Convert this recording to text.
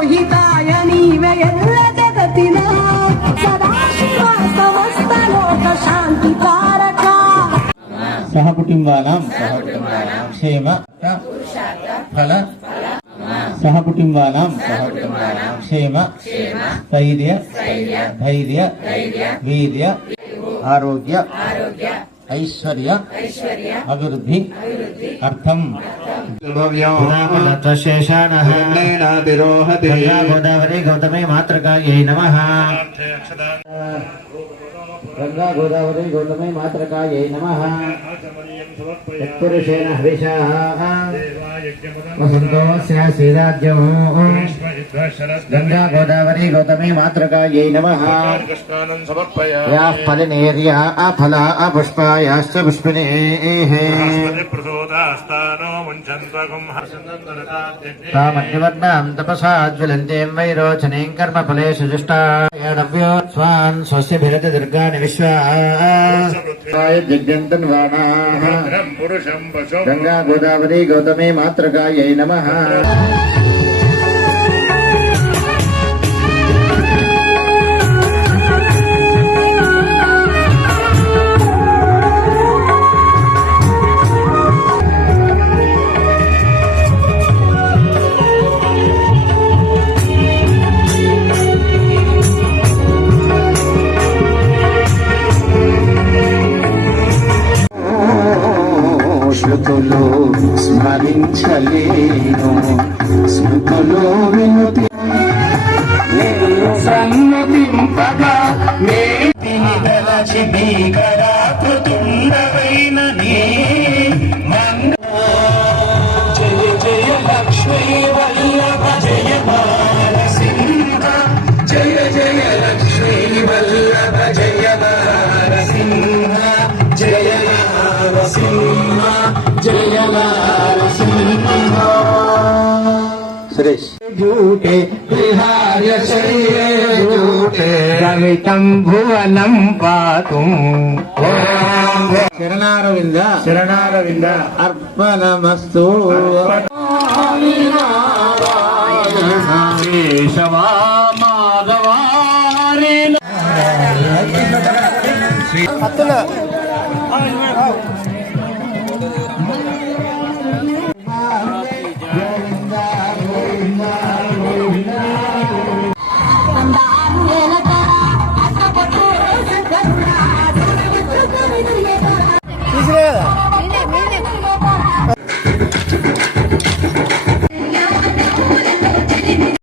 లోహితాయ నీవే ఎల్ల జగతిన. సదాశివ సమస్త లోక శాంతి కారక సహ కుటుంబానాం క్షేమ ఫల. సహ కుటుంబానాం క్షేమ స్థైర్య ధైర్య వీర్య ఆరోగ్య ఐశ్వర్య అభివృద్ధి అర్థం. శేషాన ేనాదిరోహతి గోదావరి గౌతమి మాతృకాయై నమ గంగా గోదావరి గౌతమి మాతృకాయై నమ పురుషేణ హరిషా వసంతోస్య శ్రీరాజ్యం గంగా గోదావరి గౌతమి మాతృకాయై నమ కృష్ణానం సమర్పయ యాః ఫలినేర్యా ఫలా పుష్పాయాశ్చ పుష్పిణేః ప్రసోదాస్తానో ముంచంతకం హర్షందరతాద్యగ్నే तामन्यवर्णां तपसा ज्वलन्तीं वैरोचनीं कर्मफलेषु जुष्टायणव्योत्स्वान् स्वस्य भिरति दुर्गाणि विश्वाय जग्यन्तन्वाणाः పురుషం పశుం गङ्गा गोदावरी गौतमी मातृकायै नमः శృతులు స్మరించలేను. స్మృతులు వినుతి. సన్నతింపగా మేటిని తలచి భీకరాకృతుండవైన జయ జయ లక్ష్మీ వల్లభ జయ బాలసింహ. జయ జయ లక్ష్మీ వల్లభ జయ బాల సురేష్. జూటే విహార్య శరీరే జూటే. రవితం భువనం పాతుం. శరణారవింద. శరణారవింద. అర్పణమస్తు. కేశవా మాధవారే